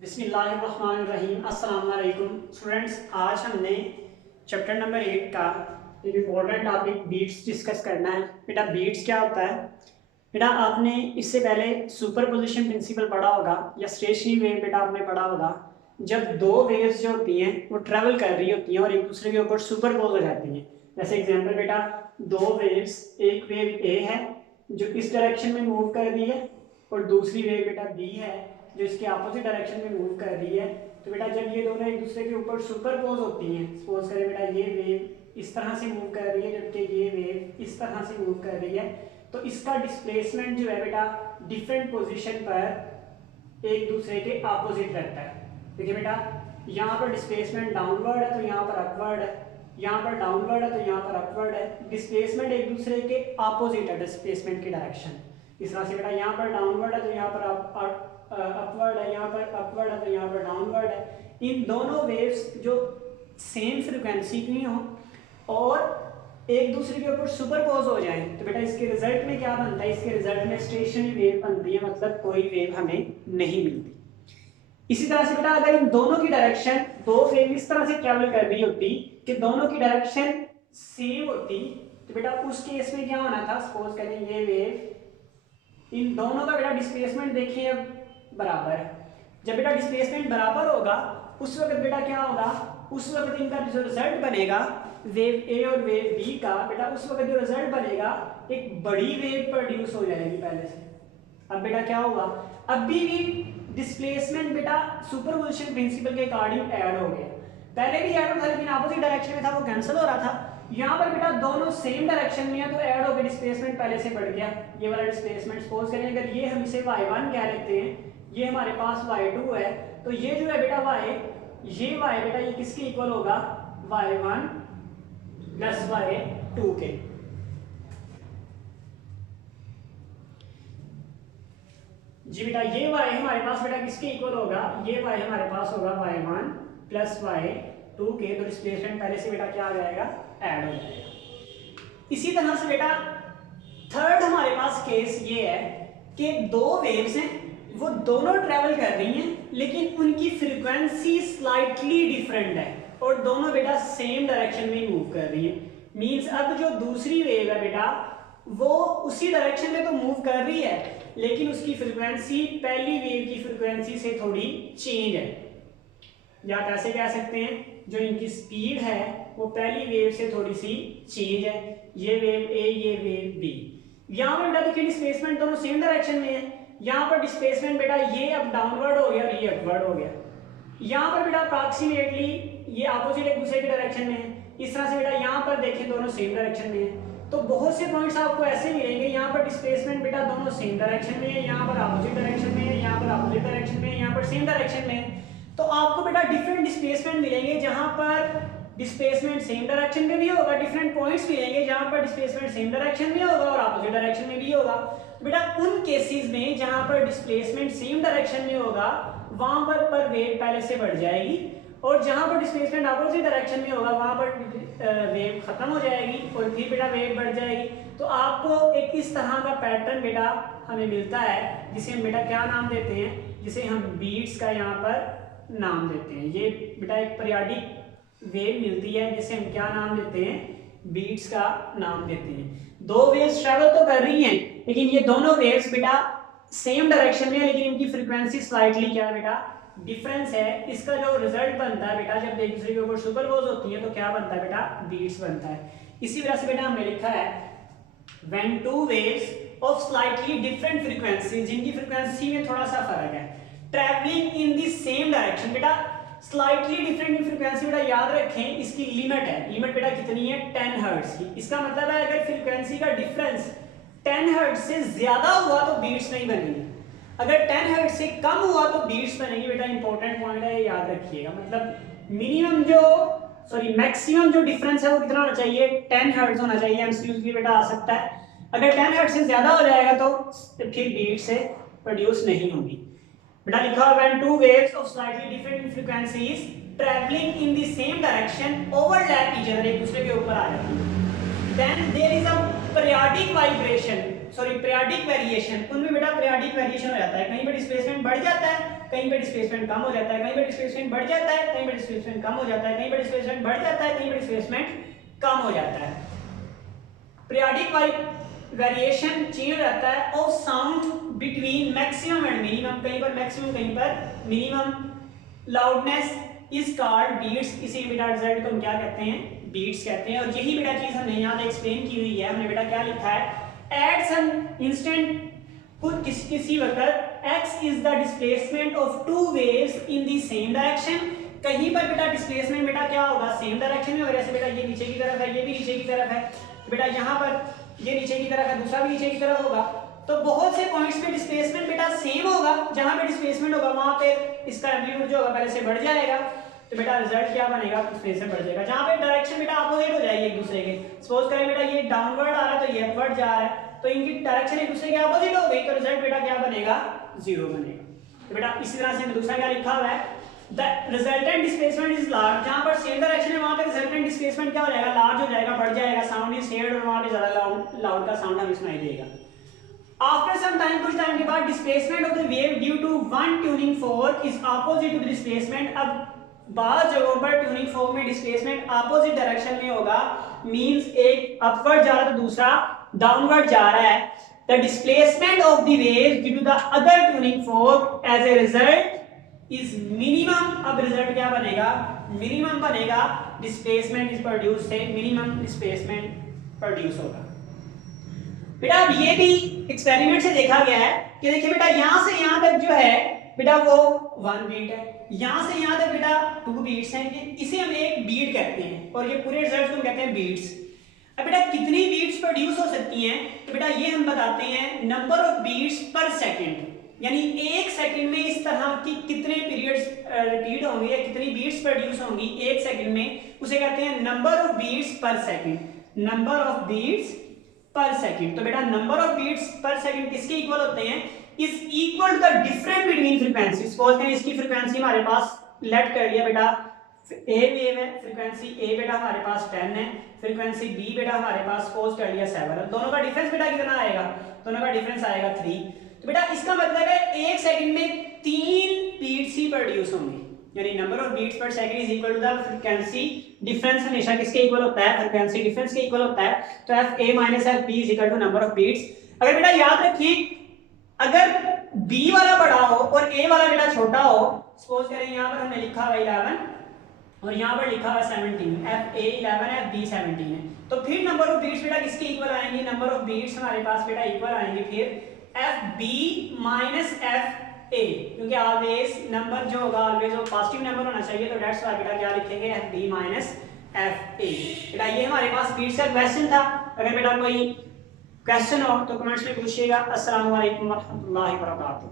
बिस्मिल्लाहिर्रहमानिर्रहीम। अस्सलाम वालेकुम स्टूडेंट्स, आज हमने चैप्टर नंबर 8 का एक इम्पोर्टेंट टॉपिक बीट्स डिस्कस करना है। बेटा बीट्स क्या होता है? बेटा आपने इससे पहले सुपरपोजिशन प्रिंसिपल पढ़ा होगा या स्टेशनरी वेव बेटा आपने पढ़ा होगा। जब दो वेव्स जो होती हैं वो ट्रेवल कर रही होती हैं और एक दूसरे के ऊपर सुपरपोज हो जाती हैं। जैसे एग्जांपल बेटा, दो वेव्स, एक वेव ए है जो इस डायरेक्शन में मूव कर रही है और दूसरी वेव बेटा बी है जो इसके अपोजिट डायरेक्शन में मूव कर रही है। तो बेटा जब ये दोनों एक दूसरे के ऊपर सुपरपोज होती हैं, सपोज करें बेटा ये वेव इस तरह से मूव कर रही है जबकि ये वेव इस तरह से मूव कर रही है, तो इसका डिस्प्लेसमेंट जो है बेटा डिफरेंट पोजीशन पर एक दूसरे के अपोजिट रहता है। देखिए बेटा, यहाँ पर डिस्प्लेसमेंट डाउनवर्ड है तो यहाँ पर अपवर्ड है, यहाँ पर डाउनवर्ड है तो यहाँ पर अपवर्ड है। डिस्प्लेसमेंट एक दूसरे के अपोजिट है, डिस्प्लेसमेंट की डायरेक्शन। इस तरह से बेटा यहाँ पर डाउनवर्ड है तो यहाँ पर अपवर्ड है, यहाँ पर अपवर्ड है तो यहाँ पर डाउनवर्ड है। इन दोनों वेव्स जो सेम फ्रीक्वेंसी की हो और एक दूसरे के ऊपर सुपरपोज हो जाए तो बेटा इसके रिजल्ट में क्या बनता है? इसके रिजल्ट में स्टेशनरी वेव बनती है, मतलब कोई वेव हमें नहीं मिलती। इसी तरह से बेटा अगर इन दोनों की डायरेक्शन, दो वेव इस तरह से ट्रेवल कर रही होती कि दोनों की डायरेक्शन सेम होती तो बेटा उस केस में क्या होना था? सपोज करें ये वेव, इन दोनों का बेटा डिस्प्लेसमेंट देखिए बराबर है। जब बेटा डिस्प्लेसमेंट बराबर होगा उस वक्त बेटा क्या होगा? उस वक्त इनका जो रिजल्ट बनेगा वेव ए और वेव बी का, बेटा उस वक्त जो रिजल्ट बनेगा एक बड़ी वेव प्रोड्यूस हो जाएगी पहले से। अब बेटा क्या हुआ? अभी भी डिस्प्लेसमेंट बेटा सुपरपोजिशन प्रिंसिपल के अकॉर्डिंग ऐड हो गया। पहले भी ऐड था लेकिन अपोजिट डायरेक्शन में था, वो कैंसिल हो रहा था। यहाँ पर बेटा दोनों सेम डायरेक्शन में है तो ऐड हो गया, डिस्प्लेसमेंट पहले से बढ़ गया। ये वाला डिस्प्लेसमेंट सपोज करें अगर ये हम इसे y1 कह लेते हैं, ये हमारे पास y2 है, तो ये जो है बेटा y, ये y बेटा ये किसके इक्वल होगा? y1 प्लस y2 के। जी बेटा ये y हमारे पास बेटा किसके इक्वल होगा? ये y हमारे पास होगा y1 प्लस y2 के। तो डिस्प्लेसमेंट पहले से बेटा क्या आ जाएगा? ऐड हो जाएगा। इसी तरह से बेटा थर्ड हमारे पास केस ये है कि दो वेव्स हैं, वो दोनों ट्रेवल कर रही हैं लेकिन उनकी फ्रीक्वेंसी स्लाइटली डिफरेंट है और दोनों बेटा सेम डायरेक्शन में मूव कर रही है। मींस अब जो दूसरी वेव है बेटा वो उसी डायरेक्शन में तो मूव कर रही है लेकिन उसकी फ्रीक्वेंसी पहली वेव की फ्रीक्वेंसी से थोड़ी चेंज है। या कैसे कह सकते हैं, जो इनकी स्पीड है वो पहली वेव से थोड़ी सी चेंज है। ये वेव ए, ये वेव बी। यहाँ पर बेटा देखिए डिस्प्लेसमेंट दोनों सेम डायरेक्शन में है। यहाँ पर डिस्प्लेसमेंट बेटा ये अब डाउनवर्ड हो गया और ये अपवर्ड हो गया। यहाँ पर बेटा अप्रॉक्सीमेटली ये अपोजिट एक दूसरे के डायरेक्शन में है। इस तरह से बेटा यहाँ पर देखें दोनों सेम डायरेक्शन में है। तो बहुत से पॉइंट्स आपको ऐसे मिलेंगे, यहाँ पर डिस्प्लेसमेंट बेटा दोनों सेम डायरेक्शन में है, यहाँ पर अपोजिट डायरेक्शन में है, यहाँ पर अपोजिट डायरेक्शन में है, यहाँ पर सेम डायरेक्शन में है। तो आपको बेटा डिफरेंट डिस्प्लेसमेंट मिलेंगे जहाँ पर डिस्प्लेसमेंट सेम डायरेक्शन में भी होगा, डिफरेंट पॉइंट्स मिलेंगे जहाँ पर डिस्प्लेसमेंट सेम डायरेक्शन में होगा और अपोजिट डायरेक्शन में भी होगा। बेटा उन केसेस में जहाँ पर डिस्प्लेसमेंट सेम डायरेक्शन में होगा वहाँ पर वेव पहले से बढ़ जाएगी और जहाँ पर डिस्प्लेसमेंट अपोजिट डायरेक्शन में होगा वहाँ पर वेव खत्म हो जाएगी और फिर बेटा वेव बढ़ जाएगी। तो आपको एक इस तरह का पैटर्न बेटा हमें मिलता है जिसे हम बेटा क्या नाम देते हैं? जिसे हम बीट्स का यहाँ पर नाम देते हैं। ये बेटा एक पीरियोडिक वेव मिलती है जिसे हम क्या नाम देते हैं? बीट्स का नाम देते हैं। दो वेव्स ट्रैवल तो कर रही हैं लेकिन ये दोनों वेव्स बेटा सेम डायरेक्शन में है लेकिन इनकी फ्रीक्वेंसी स्लाइटली क्या है बेटा? डिफरेंस है। इसका जो रिजल्ट बनता है बेटा जब एक दूसरे के ऊपर सुपरपोज होती है तो क्या बनता है बेटा? बीट्स बनता है। इसी वजह से बेटा हमने लिखा है when two waves of slightly different frequency, जिनकी फ्रीक्वेंसी में थोड़ा सा फर्क है, travelling in the same direction. बेटा स्लाइटली डिफरेंट फ्रीक्वेंसी बेटा याद रखें इसकी लिमिट है। लिमिट बेटा कितनी है? 10 हर्ट्ज की। इसका मतलब है अगर फ्रीक्वेंसी का डिफरेंस 10 हर्ट्ज से ज्यादा हुआ तो बीट्स नहीं बनेगी, अगर 10 हर्ट्ज से कम हुआ तो बीट्स बनेगी। बेटा इंपॉर्टेंट पॉइंट है, याद रखिएगा। मतलब मिनिमम जो मैक्सिमम जो डिफरेंस है वो कितना होना चाहिए? 10 हर्ट्ज होना चाहिए। एमसीक्यू भी बेटा आ सकता है। अगर 10 हर्ट्ज से ज्यादा हो जाएगा तो फिर बीट से प्रोड्यूस नहीं होगी। बेटा लिखा हुआ when two waves of slightly different frequencies travelling in the same direction overlap each other, एक दूसरे के ऊपर आ जाती है, then there is a periodic vibration. Sorry periodic variation, उनमें बेटा पीरियोडिक वेरिएशन हो जाता है, कहीं पर डिस्प्लेसमेंट बढ़ जाता है, कहीं पर डिस्प्लेसमेंट कम हो जाता है, कहीं पर डिस्प्लेसमेंट बढ़ जाता है, कहीं पर डिस्प्लेसमेंट कम हो जाता है, कहीं पर डिस्प्लेसमेंट बढ़ जाता है, कहीं पर डिस्प्लेसमेंट कम हो जाता है। पीरियोडिक वेरिएशन चेंज रहता है of sound between maximum and minimum, कहीं पर मैक्सिमम कहीं पर minimum. Loudness is called beats, इसी बेटा रिजल्ट को हम क्या कहते हैं, बीट्स कहते हैं। और यही बेटा चीज हमने यहाँ एक्सप्लेन की हुई है, हमने बेटा क्या लिखा है, एट सम इंस्टेंट कुछ किसी वक्त x is the displacement of two waves in the same direction, कहीं पर बेटा डिस्प्लेसमेंट बेटा क्या होगा, सेम डायरेक्शन में, और ऐसे बेटा ये नीचे की तरफ है, ये भी नीचे की तरफ है, तो बेटा यहाँ पर ये नीचे की तरफ है, दूसरा भी नीचे की तरफ होगा, तो बहुत से पॉइंट्स पे डिस्प्लेसमेंट बेटा सेम होगा, जहां पे डिस्प्लेसमेंट होगा वहां पे इसका एम्पलीट्यूड जो होगा पहले से बढ़ जाएगा, तो बेटा रिजल्ट क्या बनेगा, डिस्प्लेसमेंट बढ़ जाएगा। जहां पे डायरेक्शन बेटा अपोजिट हो जाएगी एक दूसरे के, सपोज करें बेटा ये डाउनवर्ड आ रहा है तो ये अपवर्ड जा रहा है, तो इनकी डायरेक्शन एक दूसरे के अपोजिट हो गई, तो रिजल्ट बेटा क्या बनेगा, जीरो बनेगा। तो बेटा इसी तरह से दूसरा क्या लिखा हुआ है, the resultant displacement is large, जहां पर सेम डायरेक्शन है वहां पे रिजल्टेंट डिस्प्लेसमेंट क्या हो जाएगा, लार्ज हो जाएगा, बढ़ जाएगा, साउंड इज हेard, और वहां पे ज्यादा लाउड का साउंड हमें सुनाई देगा। आफ्टर सम टाइम, कुछ टाइम के बाद, displacement of the wave due to one tuning fork is opposite to the displacement, अब बाद जगहों पर ट्यूनिंग फोर्क में डिस्प्लेसमेंट अपोजिट डायरेक्शन में होगा, मींस एक अपवर्ड जा रहा है तो दूसरा डाउनवर्ड जा रहा है, the displacement of the wave due to the other tuning fork as a result is minimum. अब रिजल्ट क्या बनेगा, मिनिमम बनेगा, डिस्प्लेसमेंट इज प्रोड्यूस से मिनिमम डिस्प्लेसमेंट प्रोड्यूस होगा। बेटा अब ये भी एक्सपेरिमेंट से देखा गया है कि देखिए बेटा यहां से यहां तक जो है बेटा वो 1 बीट है, यहां से यहां तक बेटा 2 बीट्स हैं, इसे हम एक बीट कहते हैं, और ये पूरे रिजल्ट को हम कहते हैं बीट्स। अब बेटा कितनी बीट्स प्रोड्यूस हो सकती हैं, तो बेटा ये हम बताते हैं number of beats per second, यानी एक सेकंड में इस तरह की कितने पीरियड्स रिपीट होंगे या कितनी बीट्स प्रोड्यूस होंगी एक सेकंड में, उसे कहते हैं number of beats per second, number of beats per second. तो बेटा number of beats per second किसके इक्वल होते हैं, is equal to the difference between frequency. Suppose करें इसकी फ्रीक्वेंसी हमारे पास लेट कर लिया बेटा ए वेव है, फ्रीक्वेंसी ए बेटा हमारे पास 10 है, फ्रीक्वेंसी बी बेटा हमारे पास सपोज कर लिया 7 है, दोनों का डिफरेंस बेटा कितना आएगा, दोनों का डिफरेंस आएगा 3। तो बेटा इसका मतलब है एक सेकंड में 3 बीट्स ही प्रोड्यूस होंगी, यानी number of beats per second is equal to the frequency difference, हमेशा किसके इक्वल होता है, फ्रीक्वेंसी डिफरेंस के इक्वल होता है, तो F A minus F B is equal to number of beats. अगर बेटा याद रखिए अगर b वाला बड़ा हो और a वाला बेटा छोटा हो, सपोज करें यहाँ पर हमने लिखा हुआ 11 और यहाँ पर लिखा हुआ 17, f a 11 है, b 17 है, तो फिर नंबर ऑफ बीट्स बेटा किसके इक्वल आएंगे, नंबर ऑफ बीट्स हमारे पास बेटा इक्वल आएंगे फिर f b minus f a, क्योंकि ऑलवेज नंबर जो होगा ऑलवेज वो पॉजिटिव नंबर होना चाहिए, तो दैट्स व्हाई बेटा क्या लिखेंगे f b minus f a। बेटा ये हमारे पास बीट्स का क्वेश्चन था, अगर बेटा कोई क्वेश्चन हो तो कमेंट्स में पूछिएगा। अस्सलाम वालेकुम व रहमतुल्लाहि व बरकातहू।